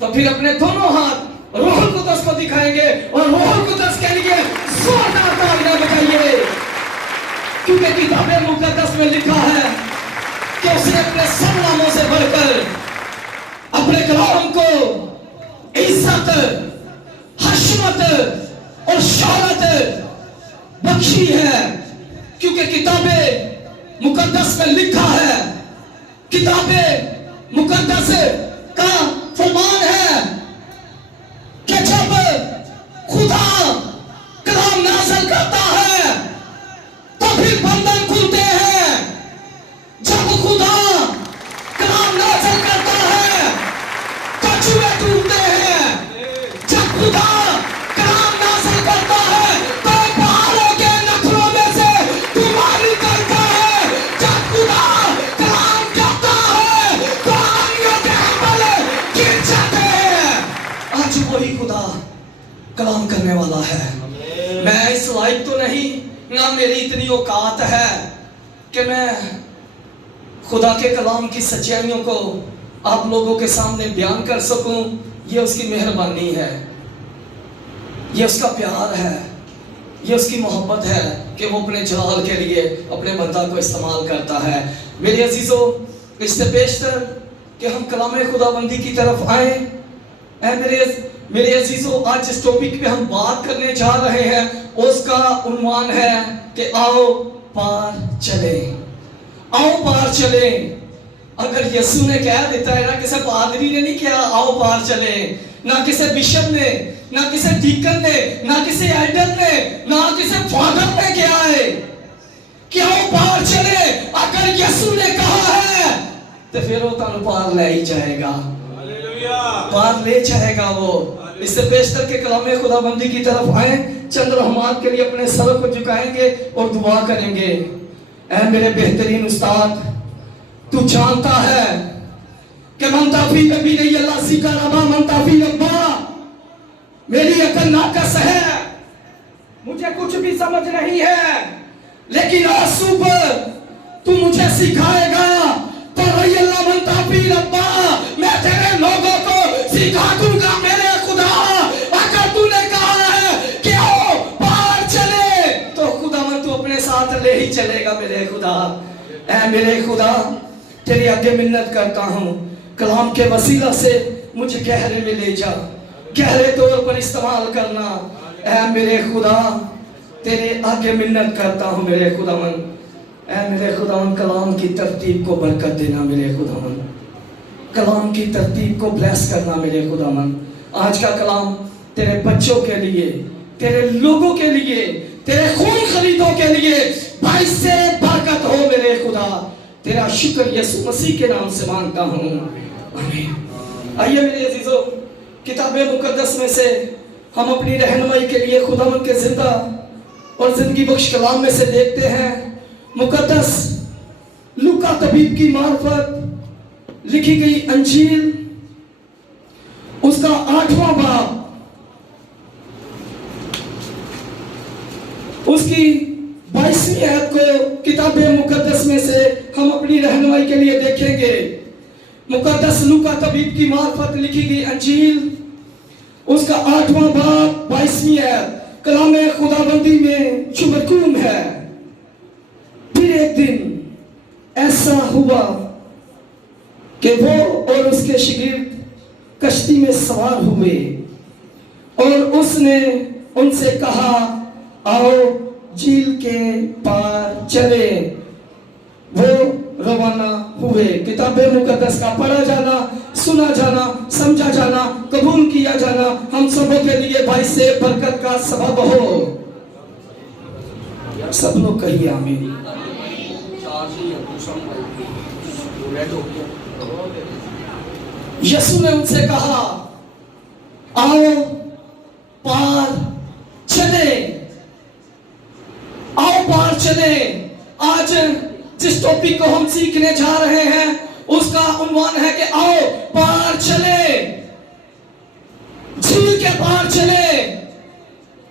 तो फिर अपने दोनों हाथ रूहुल कुद्दस को दिखाएंगे और रूहुल कुद्दस के लिए जोरदार तालियां बजाइए, क्योंकि किताबे मुकद्दस में लिखा है कि उसने अपने सब नामों से बढ़कर अपने कलाम को इज्जत, हशमत और शौहरत बख्शी है। क्योंकि किताबे मुकद्दस में लिखा है, किताबे मुकद्दस का फरमान है कि जब खुदा कलाम नाज़िल करता है तो फिर बंधन खुलते हैं। जब खुदा कलाम नाज़िल करता है तो जुए टूटते हैं। जब खुदा कलाम नाज़िल करता है तो पहाड़ों के नखरों में से धुआं निकलता है। जब खुदा कलाम करता है तो आंधियों के हमले गिर जाते हैं। आज वही खुदा कलाम करने वाला है। मैं इस लायक तो नहीं, ना मेरी इतनी औकात है कि मैं खुदा के कलाम की सच्चाइयों को आप लोगों के सामने बयान कर सकूं। ये उसकी मेहरबानी है, ये उसका प्यार है, ये उसकी मोहब्बत है कि वो अपने जलाल के लिए अपने बंदा को इस्तेमाल करता है। मेरे अजीजों, इससे पेशतर कि हम कलाम खुदाबंदी की तरफ आए। मेरे अजीजों, आज जिस टॉपिक पे हम बात करने जा रहे हैं उसका उन्वान है कि आओ पार चले, आओ पार चले। अगर यीशु ने कह देता है ना, किसी पादरी ने नहीं कहा आओ पार चले, ना किसी बिशप ने, ना किसी डीकन ने, ना किसी एल्डर ने, ना किसी फादर ने कहा है कि आओ पार चले। अगर यीशु ने कहा है तो फिर वो तुम पार ले ही जाएगा, पार ले जाएगा वो। इससे पेशतर के कलाम खुदाबंदी की तरफ आए, चंद रहमत के लिए अपने सर को झुकाएंगे और दुआ करेंगे। ऐ मेरे बेहतरीन उस्ताद, तू जानता है कि मंताफी कभी नहीं अल्लाह सीखा रबा मंताफी रब्बा, मेरी अकल नाकस है, मुझे कुछ भी समझ नहीं है, लेकिन आज सुबह तू मुझे सिखाएगा तो रही अल्लाह मंताफी रब्बा, मैं तेरे लोगों को सिखा दूंगा मेरे खुदा। अगर तूने कहा है कि आओ पार चले तो खुदावन तू अपने साथ ले ही चलेगा मेरे खुदा। ऐ मेरे खुदा, तेरे आगे मिन्नत करता हूँ, कलाम के वसीला से मुझे गहरे में ले जा, गहरे तौर पर इस्तेमाल करना। ऐ मेरे खुदा, तेरे आगे मिन्नत करता हूँ मेरे खुदावन। ऐ मेरे खुदावन, कलाम की तरतीब को बरकत देना मेरे खुदावन, कलाम की तरतीब को ब्लेस करना मेरे खुदावन। आज का कलाम तेरे बच्चों के लिए, तेरे लोगों के लिए, तेरे खून खरीदों के लिए भाई से बरकत हो मेरे खुदा। तेरा शुक्र यीशु मसीह के नाम से मांगता हूँ, आमीन। आइए मेरे अजीजों, किताबे मुकद्दस में से हम अपनी रहनुमाई के लिए खुदावंद के जिंदा और जिंदगी बख्श कलाम में से देखते हैं। मुकद्दस लूका तबीब की मार्फत लिखी गई अंजील, उसका 8वां बाब, उसकी 22वीं आयत को किताबे मुकद्दस में से हम अपनी रहनुमाई के लिए देखेंगे। मुकद्दस लूका तबीब की मार्फत लिखी गई अंजील, उसका 8वां बाब 22वीं आयत कलाम खुदाबंदी में जो मरकूम है। फिर एक दिन ऐसा हुआ कि वो और उसके शागिर्द कश्ती में सवार हुए और उसने उनसे कहा, आओ झील के पार चले। वो रवाना हुए। किताबे मुकद्दस का पढ़ा जाना, सुना जाना, समझा जाना, कबूल किया जाना हम सबों के लिए भाई से बरकत का सबब हो। सब लोग कहिए आमीन। यीशु ने उनसे कहा, आओ पार चले, आओ पार चले। आज जिस टॉपिक को हम सीखने जा रहे हैं उसका उन्वान है कि आओ पार चले, झील के पार चले।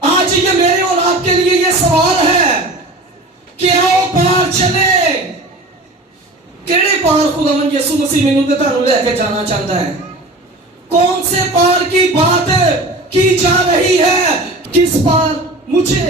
आज ये मेरे और आपके लिए ये सवाल है कि आओ पार चले। केड़े पार खुदावन यीशु मसीह मैनू ते तुहानू लेके जाना चाहता है। कौन से पार की बात की जा रही है? किस पार मुझे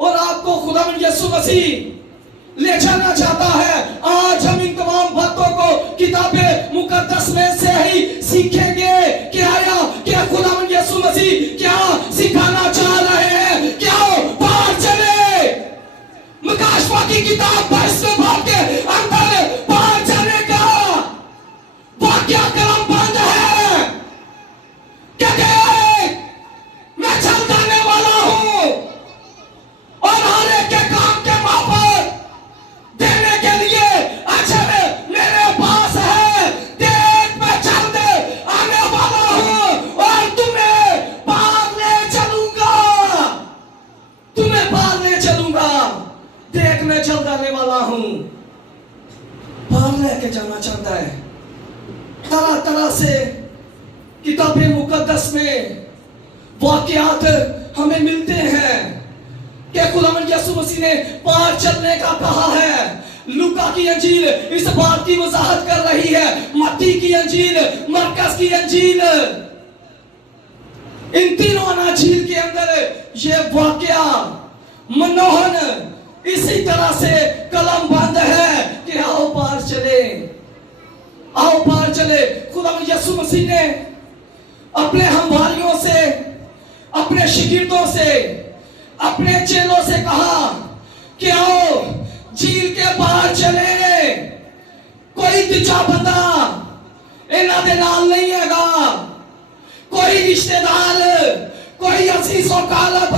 और आपको खुदा यीशु मसीह ले जाना चाहता है? आज हम इन तमाम बातों को किताबे मुकद्दस में से ही सीखेंगे। क्या खुदा यीशु मसीह क्या सिखाना चाह रहे हैं? क्या पार चले? मकाशवा की किताब 22वें बाब के अंदर पार चले का वाक्य कलम बंद है। क्योंकि मैं चल जाने वाला हूं और हर एक के काम के मापर देने के लिए अजर मेरे पास है। देख मैं चल दे आने वाला हूं और तुम्हें पार ले चलूंगा। तुम्हें पार ले चलूंगा। देख मैं चल जाने वाला हूं। पार लेके जाना चाहता है। तरह तरह से किताबे मुकद्दस में वाकयात हमें मिलते हैं कि खुदावंद यीशु मसीह ने पार चलने का कहा है। लूका की अंजील इस बात की वजाहत कर रही है। मत्ती की अंजील, मरकस की अंजील, इन तीनों अंजील के अंदर ये वाकया मनोहन इसी तरह से कलम बंद है कि आओ पार चले, आओ पार चले। खुदावंद यीशु मसीह ने अपने हमवारियों से, अपने शिगिर्दों से, अपने चेलों से कहा कि आओ झील के पार चले। कोई दूजा बंदा इन्हां दे नाल नहीं हैगा, कोई रिश्तेदार, कोई अजीज और कालब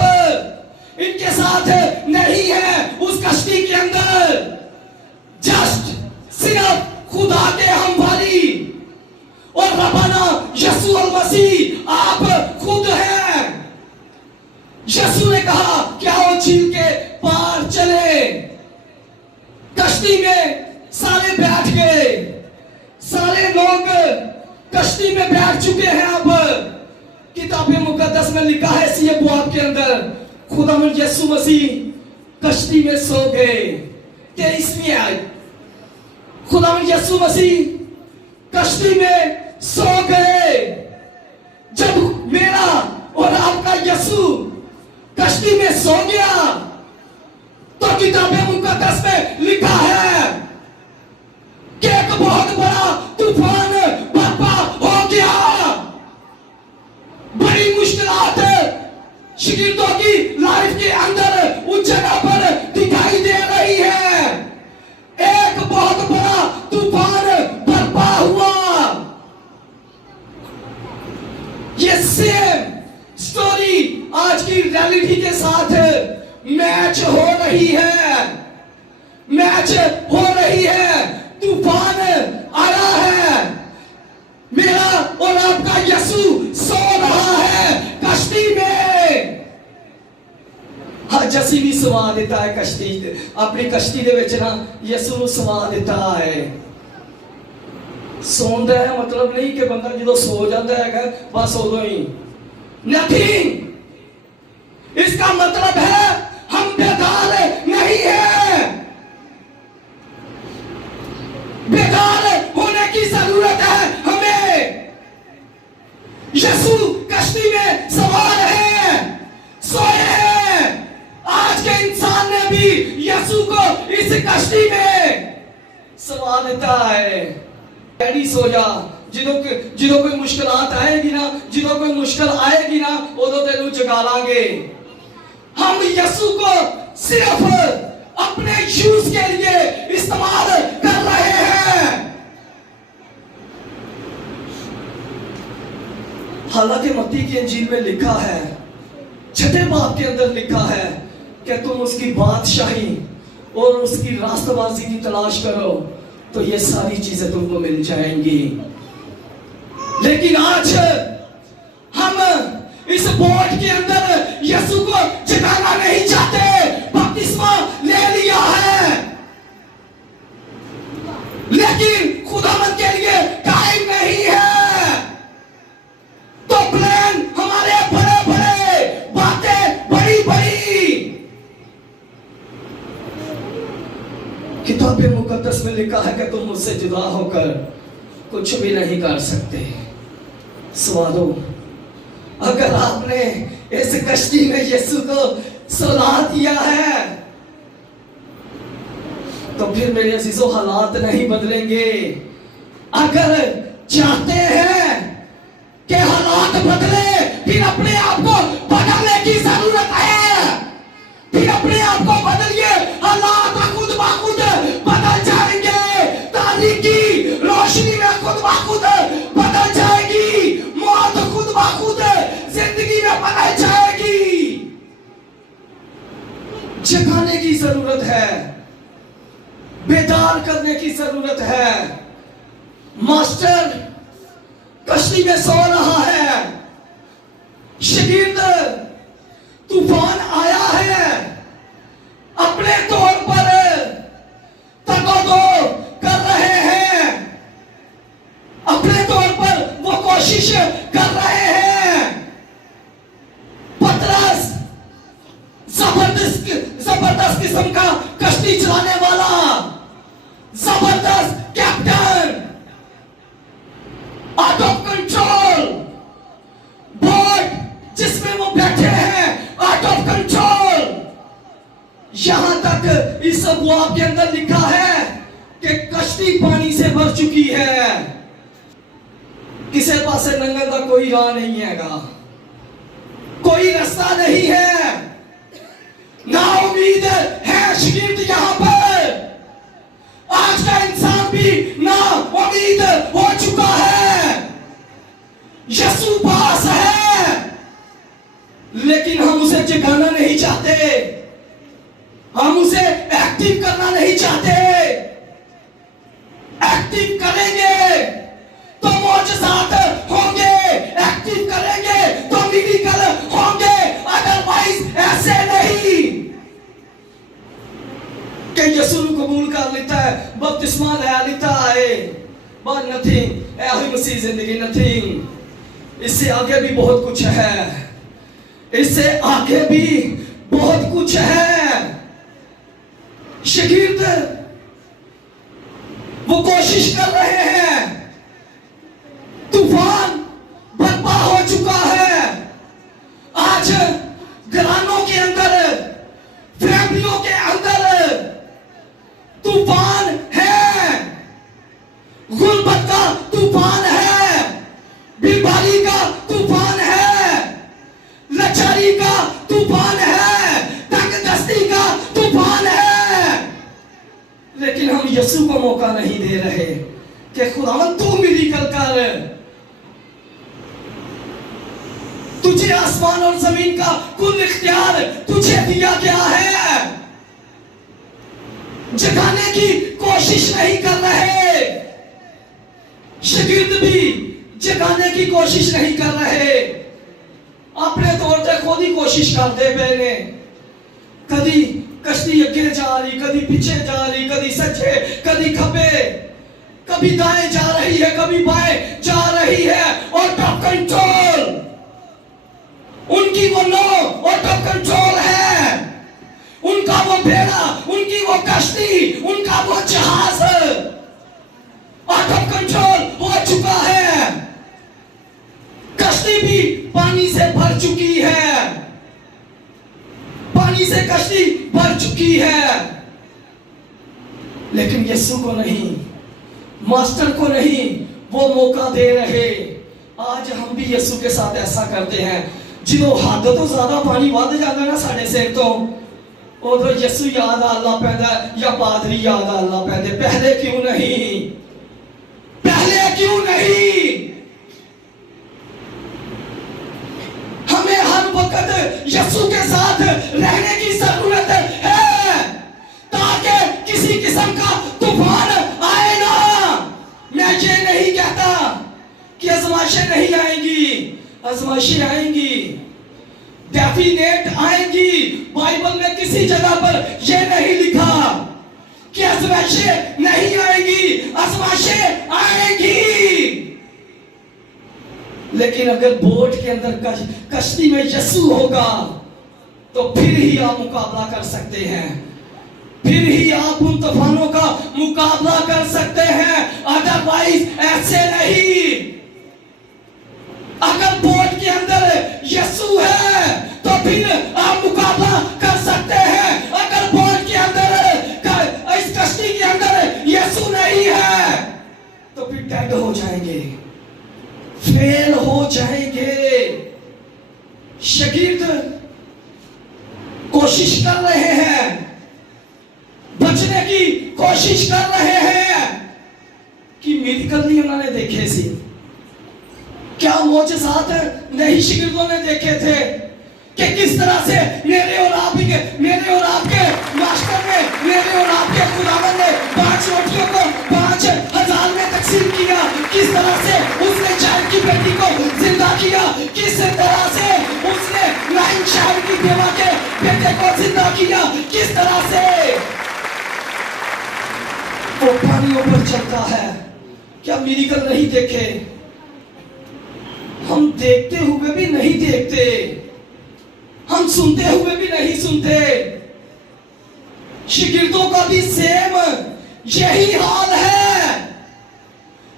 इनके साथ नहीं है उस कश्ती के अंदर। जस्ट सिर्फ खुदा के हमवारी और रब्बाना यीशु मसीह आप खुद हैं। यीशु ने कहा क्या वो झील के पार चले। कश्ती में सारे बैठ गए, सारे लोग कश्ती में बैठ चुके हैं। अब किताबे मुकद्दस में लिखा है इसी बाब के अंदर खुदावंद यीशु मसीह कश्ती में सो गए। 23वीं आयत, खुदावंद यीशु मसीह कश्ती में सो गए। जब मेरा और आपका यीशु कश्ती में सो गया तो किताबे मुकद्दस में लिखा है कि एक बहुत बड़ा तूफान बर्पा हो गया। बड़ी मुश्किलात शिगिर्दों की लाइफ के अंदर उस जगह पर दिखाई दे रही है। एक बहुत बड़ा तूफान बर्पा हुआ। ये सेम स्टोरी आज की रियलिटी के साथ मैच हो रही है, मैच हो रही है। तूफान आया है, मेरा और आपका यीशु सो रहा है कश्ती में। हाँ, जसी भी सवा देता है कश्ती, अपनी कश्ती दे विच ना यीशु नूं सवा देता है। सोंदा है मतलब नहीं कि बंदा जो सो जाता है बस उदों ही नथिंग। इसका मतलब है हम बेकार नहीं है। बेकार होने की जरूरत है हमें। यीशु कश्ती में सवार है, सोए हैं। आज के इंसान ने भी यीशु को इस कश्ती में सवा देता है। डैडी सो जा, जिदों कोई मुश्किलात आएगी ना, जिदों कोई मुश्किल आएगी ना उदों तेनू जगा लांगे। हम यीशु को सिर्फ अपने यूज के लिए इस्तेमाल कर रहे हैं। हालांकि मत्ती की अंजील में लिखा है, 6ठे बाब के अंदर लिखा है कि तुम उसकी बादशाही और उसकी रास्तबाजी की तलाश करो तो ये सारी चीजें तुमको मिल जाएंगी। लेकिन आज हम इस बोट के अंदर यीशु को जगाना नहीं चाहते। बपतिस्मा ले लिया है लेकिन खुदावंद के लिए टाइम नहीं है। तो प्लान हमारे बड़े बड़े, बातें बड़ी बड़ी। किताबे मुकद्दस में लिखा है कि तुम मुझसे जुदा होकर कुछ भी नहीं कर सकते। सवालों, अगर आपने इस कश्ती में यीशु को सुला दिया है तो फिर मेरे अजीजों हालात नहीं बदलेंगे। अगर चाहते हैं कि हालात बदले, फिर अपने आप को बदलने की जरूरत है। फिर अपने आप को बदलिए, हालात खुद ब खुद बदल जाएंगे। तारीख की रोशनी में खुद ब खुद बदल जाएगी। मौत खुद ब खुद जिंदगी में बदल जाएगी। जगाने की जरूरत है, बेदार करने की जरूरत है। मास्टर कश्ती में सो रहा है, शागिर्द तूफान आया है, अपने तौर पर तगोदो कर रहे हैं, अपने तौर पर वो कोशिश कर रहे हैं। पतरस जबरदस्त किस्म का कश्ती चलाने वाला, जबरदस्त captain, out of control boat जिसमें वो बैठे हैं, आउट ऑफ कंट्रोल। यहां तक इस अबवाब के अंदर लिखा है कि कश्ती पानी से भर चुकी है। किसी पास लंघन का कोई राह नहीं हैगा, कोई रास्ता नहीं है, ना उम्मीद है। शागिर्द यहां पर, आज का इंसान भी ना उम्मीद हो चुका है। यीशु पास है, लेकिन हम उसे जगाना नहीं चाहते, हम उसे एक्टिव करना नहीं चाहते। एक्टिव करेंगे तो मौजज़ात होंगे, एक्टिव करेंगे तो मिरेकल होंगे, अदरवाइज ऐसे नहीं कि यीशु को कबूल कर लेता है, बपतिस्मा ले लेता है, बट नथिंग, ऐसी मसीह जिंदगी नथिंग। इससे आगे भी बहुत कुछ है, इससे आगे भी बहुत कुछ है। शागिर्द वो कोशिश कर रहे हैं, तूफान बर्पा हो चुका है। आज घरानों के अंदर, फैमिलियों के अंदर तूफान है, गुर्बत का तूफान है, बीमारी का तूफान है, लाचारी का तूफान है, तंगदस्ती का तूफान है। लेकिन हम यीशु को मौका नहीं दे रहे कि खुदावंद तू मिरेकल कर। तुझे आसमान और जमीन का कुल इख्तियार तुझे दिया गया है। जगाने की कोशिश नहीं कर रहे, शागिर्द भी जगाने की कोशिश नहीं कर रहे, अपने तौर पर खुद ही कोशिश करते पहले। कभी कश्ती अगे जा रही, कभी पीछे जा रही, कभी सज्जे कभी खब्बे, कभी दाएं जा रही है, कभी बाएं जा रही है। आउट ऑफ कंट्रोल, उनकी वो नो आउट ऑफ कंट्रोल है, उनका वो बेड़ा, उनकी वो कश्ती, उनका वो जहाज आउट ऑफ कंट्रोल हो चुका है। कश्ती भी पानी से भर चुकी है, पानी से कश्ती भर चुकी है। लेकिन यीशु को नहीं, मास्टर को नहीं वो मौका दे रहे। आज हम भी यीशु के साथ ऐसा करते हैं, जिन्हों हद तो ज्यादा पानी बढ़ जाता ना साढ़े सिर तो, उदो यीशु याद आना पैदा या पादरी याद आना पैदे। पहले क्यों नहीं, पहले क्यों नहीं? हमें हर वक्त यीशु के साथ रहने की जरूरत है, ताकि किसी किस्म का तूफान आए ना। मैं ये नहीं कहता कि आजमाइशें नहीं आएंगी, आजमाइशें आएंगी, डेफिनेट आएंगी। बाइबल में किसी जगह पर यह नहीं लिखा कि आजमाइशें नहीं आएंगी, आजमाइशें आएंगी। लेकिन अगर बोट के अंदर कश्ती में यीशु होगा तो फिर ही आप मुकाबला कर सकते हैं, फिर ही आप उन तूफानों का मुकाबला कर सकते हैं, अदरवाइज ऐसे नहीं। यीशु है तो फिर आप मुकाबला कर सकते हैं। अगर बोट के अंदर इस कश्ती के अंदर यीशु नहीं है तो फिर डेड हो जाएंगे, फेल हो जाएंगे। शागिर्द कोशिश कर रहे हैं, बचने की कोशिश कर रहे हैं कि मेडिकल नहीं उन्होंने देखे सी, क्या मोजज़ात नहीं शागिर्दों ने देखे थे कि किस तरह से मेरे और आपके मास्टर ने, मेरे और आपके खुदावंद ने 5 रोटियों को 5,000 में तकसीम किया, किस तरह से उसने चार की बेटी को जिंदा किया, किस तरह से उसने 9 शायर की बेवा के बेटे को जिंदा किया, किस तरह से वो पानियों पर चलता है। क्या मिरेकल नहीं देखे? हम देखते हुए भी नहीं देखते, हम सुनते हुए भी नहीं सुनते। शागिर्दों का भी सेम यही हाल है।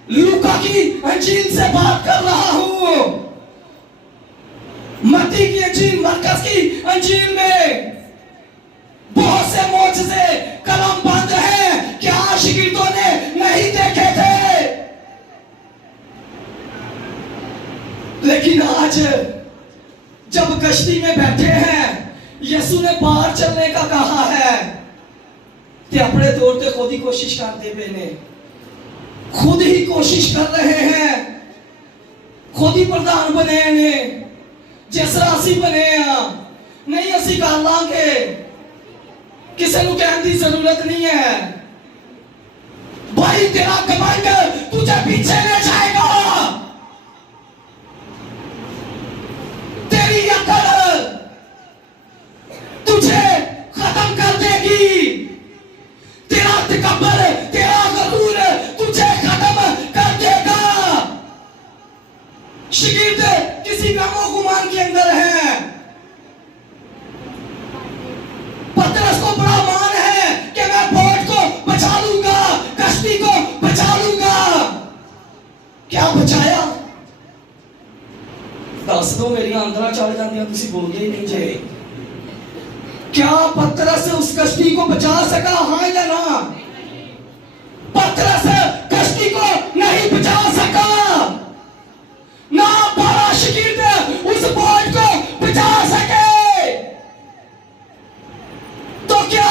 लूका की अंजील से बात कर रहा हूं, मत्ती की अंजील, मरकस की अंजील में बहुत से मोजज़े कलम बंद हैं, क्या शागिर्दों ने नहीं देखे थे? लेकिन आज जब कश्ती में बैठे हैं, यीशु ने बाहर चलने का कहा है कि अपने तौर पे खुद ही कोशिश करते पे ने, खुद ही कोशिश कर रहे हैं, खुद ही प्रधान बने ने, जिस राशि बने नहीं असी कर लांगे, किसी को कहने की जरूरत नहीं है। भाई तेरा घमंड तुझे पीछे ले जाएगा, तेरी अकल तुझे खत्म कर देगी, तेरा तकब्बुर, तेरा गरूर तुझे खत्म कर देगा। शागिर्द किसी गमो गुमान के अंदर है। पतरस को बड़ा मान है कि मैं बोट को बचा लूंगा, कश्ती को बचा लूंगा। क्या बचाया? दस दो, मेरी अंदर चढ़ जाती, तुम बोलते ही नहीं जे। क्या पतरस उस कश्ती को बचा सका? हाँ या ना? पतरस कश्ती को नहीं बचा सका, ना 12 शागिर्द उस बोट को बचा सके। तो क्या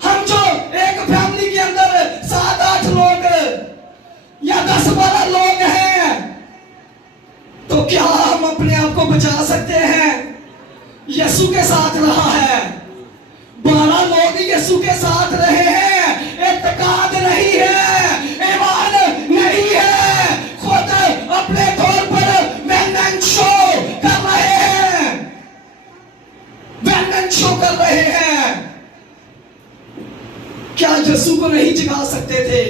हम जो एक फैमिली के अंदर 7-8 लोग या 10-12 लोग हैं, तो क्या हम अपने आप को बचा सकते हैं? यीशु के साथ रहा है, 12 लोग यीशु के साथ रहे हैं, इत्तेकाद नहीं है, ईमान नहीं है, खुद अपने तौर पर वैन शो कर रहे हैं, वैन शो कर रहे हैं। क्या यीशु को नहीं जगा सकते थे?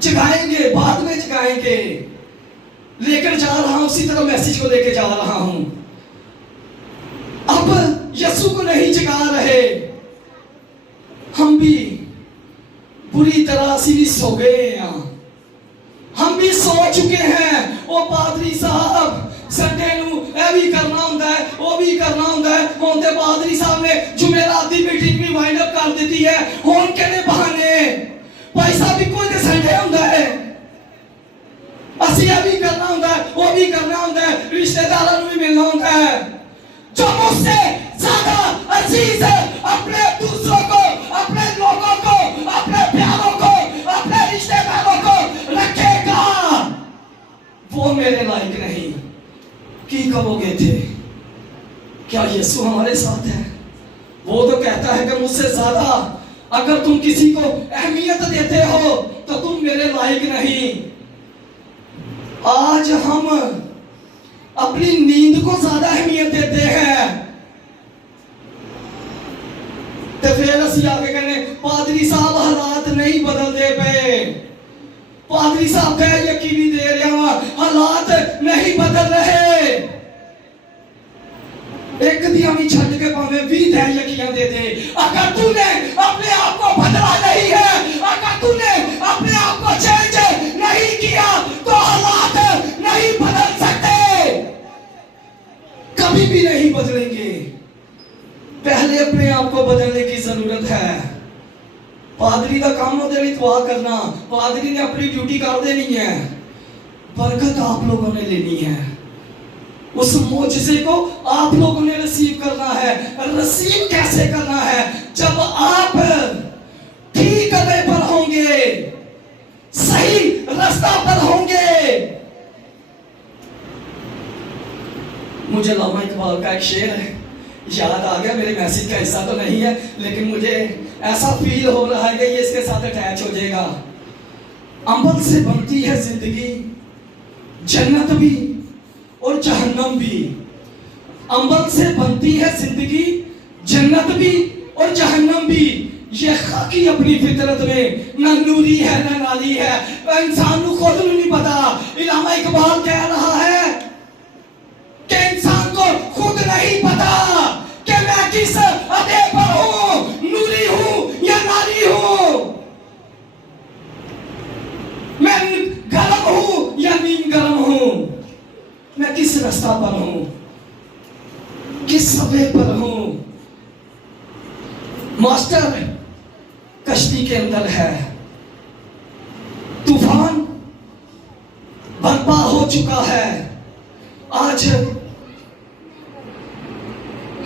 जगाएंगे, बाद में जगाएंगे। लेकर जा रहा हूं, उसी तरह मैसेज को लेकर जा रहा हूं। अब यीशु को नहीं जगा रहे, हम भी बुरी तरह से भी सो गए हैं, हम भी सो चुके हैं। ओ पादरी साहब, संडे नू ए भी करना होता है, वो भी करना होता है। होंदे पादरी साहब ने जुमेरात दी मीटिंग भी वाइंड अप कर दी है। होन कहने बहाने भाई साहब भी कोई संडे होता है, असिया भी करना होता है, वो भी करना होता है, रिश्तेदारों भी मिलना होता है। जो मुझसे ज्यादा अजीज है अपने दूसरों को, अपने लोगों को, अपने प्यारों को, अपने रिश्तेदारों को रखेगा, वो मेरे लायक नहीं। की कहोगे थे? क्या यीशु हमारे साथ है? वो तो कहता है कि मुझसे ज्यादा अगर तुम किसी को अहमियत देते हो तो तुम मेरे लायक नहीं। आज हम अपनी नींद को ज्यादा अहमियत देते हैं, तो फिर असि आगे कहने पादरी साहब हालात नहीं बदलते पे, पादरी साहब कह यकीनी दे रहा हालात नहीं बदल रहे। एक दिया भी छड़ के पावे 20 यकीन दे दे, अगर तूने अपने आप को बदला नहीं है, अगर तूने अपने आप को चेंज नहीं किया तो हालात नहीं बदल सकते। को बदलने की जरूरत है। पादरी का काम होता है दुआ करना, पादरी ने अपनी ड्यूटी कर देनी है, बरकत आप लोगों ने लेनी है। उस मोजज़े को आप लोगों ने रिसीव करना है। रिसीव कैसे करना है? जब आप ठीक वे पर होंगे, सही रास्ता पर होंगे। मुझे अल्लामा इकबाल का एक शेर है याद आ गया, मेरे मैसेज का हिस्सा तो नहीं है, लेकिन मुझे ऐसा फील हो रहा है कि ये इसके साथ अटैच हो जाएगा। अमल से बनती है जिंदगी, जन्नत भी और जहन्नम भी। अमल से बनती है जिंदगी, जन्नत भी और जहन्नम भी। ये खाकी अपनी फितरत में ना नूरी है ना नाली है, इंसान को खुद नहीं पता। अल्लामा इकबाल कह रहा है कि इंसान को खुद नहीं पता कि मैं किस अदे पर हूं, नूरी हूं या नाली हूं, मैं गर्म हूं या नीम गर्म हूं, मैं किस रास्ता पर हूं, किस सफे पर हूं। मास्टर कश्ती के अंदर है, तूफान बर्पा हो चुका है। आज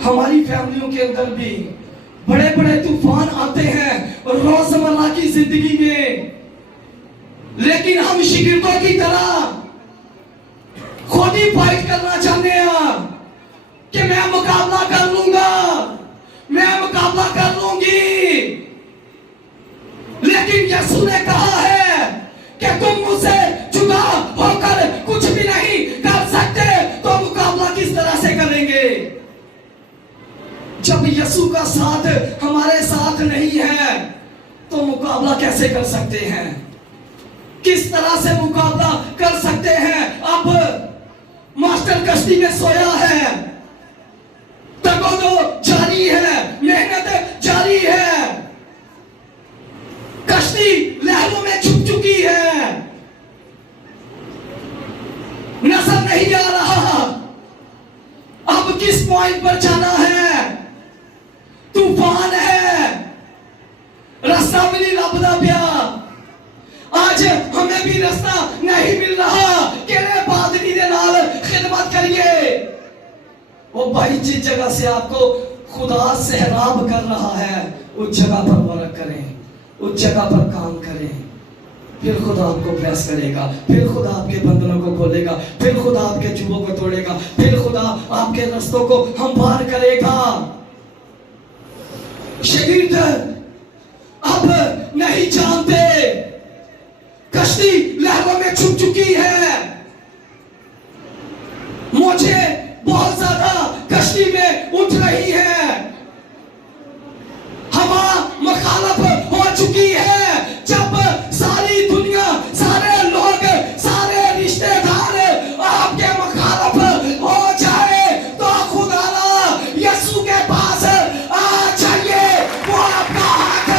हमारी फैमिलियों के अंदर भी बड़े बड़े तूफान आते हैं रोजमर्रा की जिंदगी में, लेकिन हम शिगिर्दों की तरह खुद ही फाइट करना चाहते हैं कि मैं मुकाबला कर लूंगा, मैं मुकाबला कर लूंगी। लेकिन यीशु ने कहा है कि तुम मुझसे जुदा होकर कुछ भी नहीं कर सकते, तो मुकाबला किस तरह से करेंगे? जब यीशु का साथ हमारे साथ नहीं है तो मुकाबला कैसे कर सकते हैं? किस तरह से मुकाबला कर सकते हैं? अब मास्टर कश्ती में सोया है, तगोदो जारी है, मेहनत जारी है, कश्ती लहरों में छुप चुकी है, नजर नहीं आ रहा अब किस पॉइंट पर जाना है। तूफान है, रास्ता भी नहीं लभदा पिया। आज हमें भी रास्ता नहीं मिल रहा कि पादरी दे नाल खिदमत करिए। वो भाई जिस जगह से आपको खुदा सहराब कर रहा है उस जगह पर वर्क करें, उस जगह पर काम करें, फिर खुदा आपको ब्लेस करेगा, फिर खुदा आपके बंधनों को खोलेगा, फिर खुदा आपके जुबों को तोड़ेगा, फिर खुदा आपके रास्तों को हमवार करेगा। शागिर्द अब नहीं जानते, कश्ती लहरों में छुप चुकी है, मुझे बहुत ज्यादा कश्ती में उठ रही है, हवा मुखालफ हो चुकी है। जब सारी दुनिया, सारे लोग, सारे रिश्तेदार आपके मुखालफ हो जाए तो खुदा यीशु के पास आ जाइए, वो आपका हाथ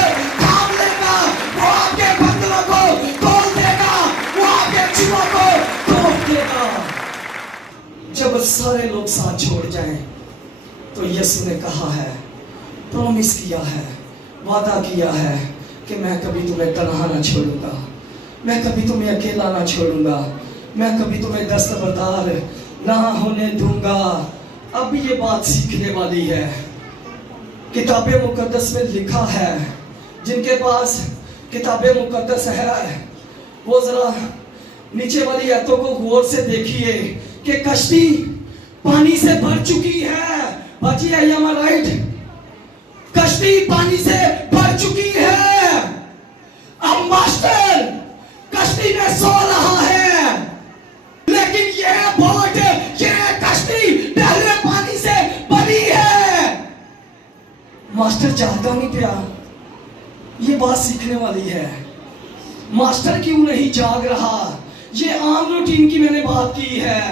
थाम लेगा, वो आपके बंधनों को तोड़ देगा, वो आपके जुबों को तोड़ देगा। जब सारे लोग साथ छोड़ जाएं तो यीशु ने कहा है, प्रॉमिस किया है, वादा किया है कि मैं कभी तुम्हें तन्हा ना छोड़ूंगा, मैं कभी तुम्हें अकेला ना छोड़ूंगा, मैं कभी तुम्हें दस्तबरदार ना होने दूंगा। अब ये बात सीखने वाली है। किताबे मुकद्दस में लिखा है, जिनके पास किताबे मुकद्दस है वो जरा नीचे वाली आयतों को गौर से देखिए कि कश्ती पानी से भर चुकी है। बची है या राइट? कश्ती पानी से भर चुकी है। अब मास्टर कश्ती में सो रहा है, लेकिन यह बोट, यह कश्ती पहले पानी से भरी है। मास्टर चाहता नहीं पिया। ये बात सीखने वाली है। मास्टर क्यों नहीं जाग रहा? ये आम रूटीन की मैंने बात की है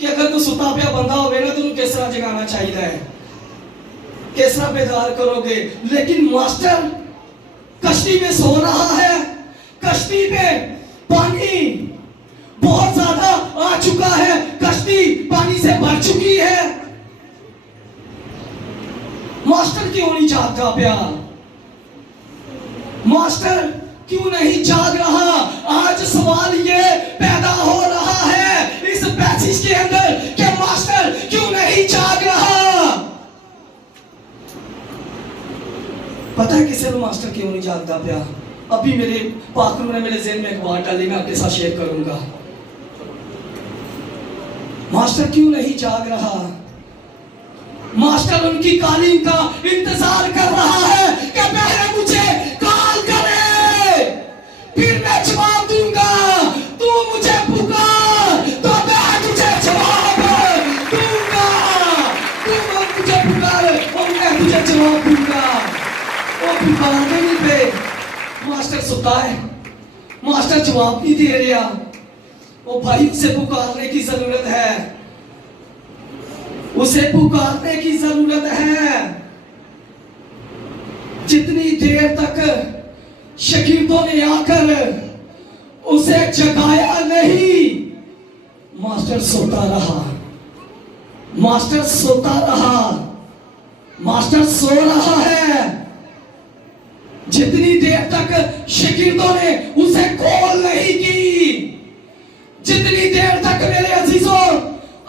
कि अगर तू सुता पिया बंदा हो ना तो किस तरह जगाना चाहिए, किस तरह बेदार करोगे। लेकिन मास्टर कश्ती में सो रहा है, कश्ती में पानी बहुत ज्यादा आ चुका है, कश्ती पानी से भर चुकी है। मास्टर क्यों नहीं जागता प्यार? मास्टर क्यों नहीं जाग रहा? आज सवाल ये पैदा हो रहा है इस पैसेज के अंदर कि मास्टर क्यों नहीं जाग रहा? पता है किसे मास्टर क्यों नहीं जागता प्यार? अभी मेरे पाखुर ने मेरे ज़हन में एक बात डाली, मैं आपके साथ शेयर करूंगा। मास्टर क्यों नहीं जाग रहा? मास्टर उनकी कालीन का इंतजार कर रहा है कि पहले मुझे कॉल करे, फिर मैं जवाब दूंगा। तू मुझे पुकार तो मैं तुझे जवाब दूंगा। तू मुझे पुकार और मैं तुझे जवाब दूंगा। वो पुकारने नहीं पे मास्टर सुता है, मास्टर जवाब नहीं दे रहा। वो भाई उसे पुकारने की जरूरत है, उसे पुकारने की जरूरत है। जितनी देर तक शकीरों ने आकर उसे जगाया नहीं, मास्टर सोता रहा, मास्टर सोता रहा, मास्टर सो रहा है। जितनी देर तक शकीरों ने उसे कॉल नहीं की, जितनी देर तक मेरे अजीजों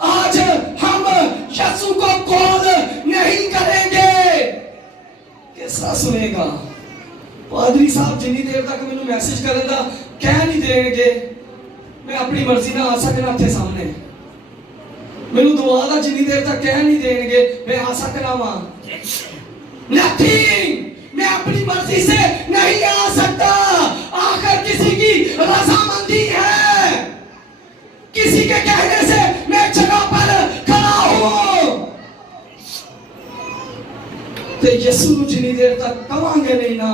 आज हम यीशु को कॉल नहीं करेंगे, कैसा सुनेगा? पादरी साहब जितनी देर तक मैंने मैसेज करेगा कह नहीं देंगे मैं अपनी मर्जी ना आ सकना आपके सामने, मैंने दुआ दा जितनी देर तक कह नहीं देंगे मैं आ सकना वहां नथिंग, मैं अपनी मर्जी से नहीं आ सकता। आखिर किसी की रजामंदी है, किसी के कहने से मैं जगह पर खड़ा हूं। तो यीशु जितनी देर तक कमांगे नहीं ना,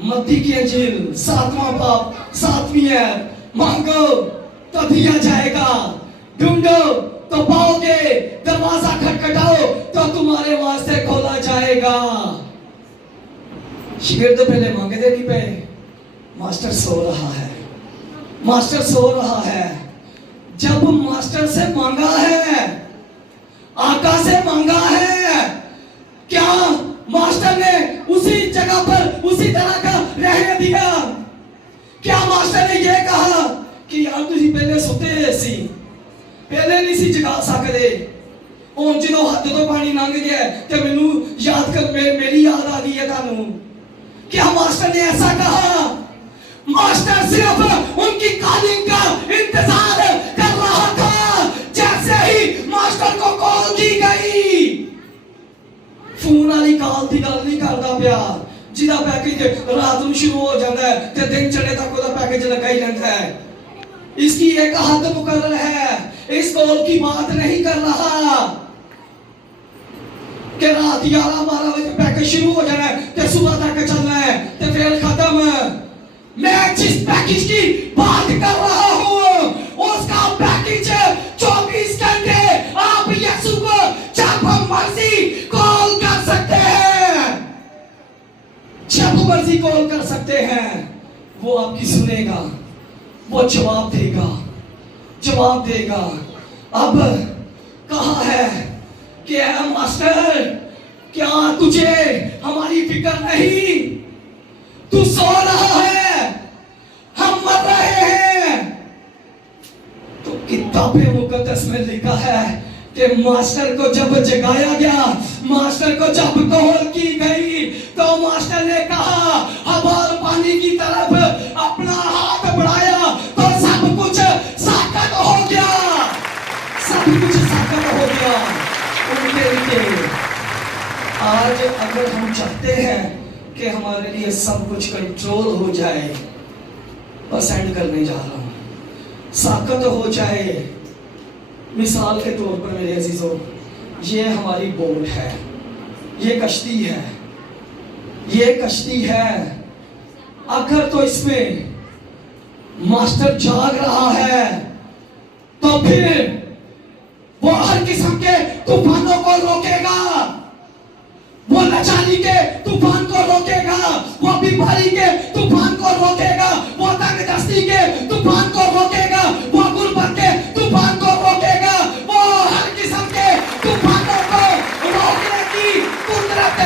मत्ती की अंजील 7वां बाब 7वीं आयत, मांगो तो दिया जाएगा, ढूंढो तो पाओगे, दरवाजा खटखटाओ तो तुम्हारे वास्ते खोला जाएगा। शिगिर्द पहले मांगते नहीं पे, मास्टर सो रहा है, मास्टर सो रहा है। जब मास्टर से मांगा है, आका से मांगा है, क्या मास्टर ने उसी जगह पर उसी तरह का रहने दिया? क्या मास्टर ने यह कहा कि यार तुझी पहले सुते सी, पहले नहीं सी जगा सकते, और जो हद तो पानी लंघ गया ते मैनू याद कर, मेरी याद आ गई है तानू? क्या मास्टर ने ऐसा कहा? मास्टर सिर्फ उनकी कालीन का इंतजार कर रहा था। जैसे ही मास्टर को कॉल की गई, फोन वाली कॉल की गल नहीं करता प्यार, जिदा पैकेज रात में शुरू हो जाता है ते दिन चढ़े तक उसका पैकेज लगा ही रहता है। इसकी एक हद मुकर्रर है, इस कॉल की बात नहीं कर रहा कि रात 11-12 बजे पैकेज शुरू हो जाना है ते सुबह तक चलना है ते फिर खत्म। मैं जिस पैकेज की बात कर रहा हूं उसका पैकेज 24 घंटे आप यीशु को जब मर्जी कॉल कर सकते हैं, जब मर्जी कॉल कर सकते हैं। वो आपकी सुनेगा, वो जवाब देगा, जवाब देगा। अब कहा है कि मास्टर क्या तुझे हमारी फिक्र नहीं? तू सो रहा है, हम मर रहे हैं। तो किताबे मुकद्दस में लिखा है कि मास्टर को जब जगाया गया, मास्टर को जब कॉल की गई, तो मास्टर ने कहा हवाल पानी की तरफ अपना हाथ बढ़ाया तो सब कुछ साकत हो गया, सब कुछ साकत हो गया। उनके आज अगर हम चाहते हैं कि हमारे लिए सब कुछ कंट्रोल हो जाए, बस एंड करने जा रहा हूं, साकत हो जाए। मिसाल के तौर पर मेरे अजीजों, ये हमारी बोट है, ये कश्ती है, ये कश्ती है। अगर तो इसमें मास्टर जाग रहा है तो फिर वो हर किस्म के तूफानों को रोकेगा, वो लाचारी के तूफान को रोकेगा, वो बीमारी के तूफान को रोकेगा, वो तंगदस्ती के तूफान को रोकेगा, वो गुर्बत के तूफान को रोकेगा। वो हर किस्म के तूफानों को रोकने की कुदरत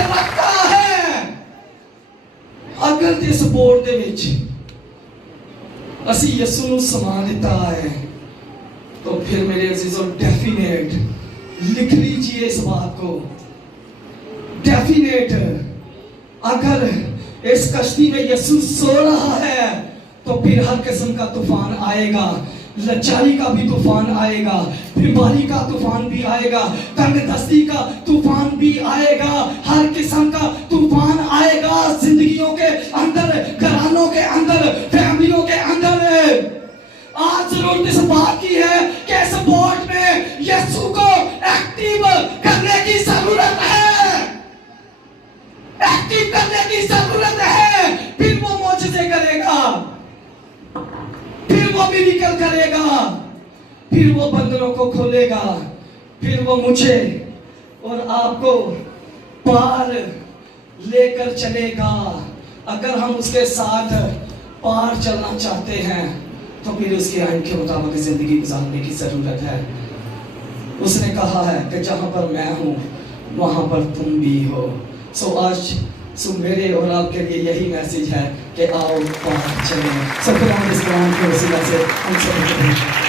ਅਸੀਂ ਯਿਸੂ ਨੂੰ ਸਮਾ ਦਿੱਤਾ है, तो फिर मेरे अजीजों डेफिनेट लिख लीजिए इस बात को, डेफिनेट अगर इस कश्ती में यीशु सो रहा है तो फिर हर किस्म का तूफान आएगा, लाचारी का भी तूफान आएगा, बीमारी का तूफान भी आएगा, तंगदस्ती का तूफान भी आएगा, हर किस्म का तूफान आएगा जिंदगियों के अंदर, घरानों के अंदर, फैमिलियों के अंदर। आज जरूरत इस बात की है कि इस बोर्ड में यीशु को एक्टिव करने की जरूरत है, एक्टिव करने की जरूरत है। फिर वो मौजज़े करेगा, फिर वो मिरेकल करेगा, फिर वो बंदरों को खोलेगा, फिर वो मुझे और आपको पार लेकर चलेगा। अगर हम उसके साथ पार चलना चाहते हैं तो फिर उसके आइन के मुताबिक जिंदगी गुजारने की जरूरत है। उसने कहा है कि जहां पर मैं हूं वहां पर तुम भी हो। सो आज मेरे और आपके लिए यही मैसेज है कि आओ पार चलें। सब फिर हम इस कुरान के वसीला से हम सब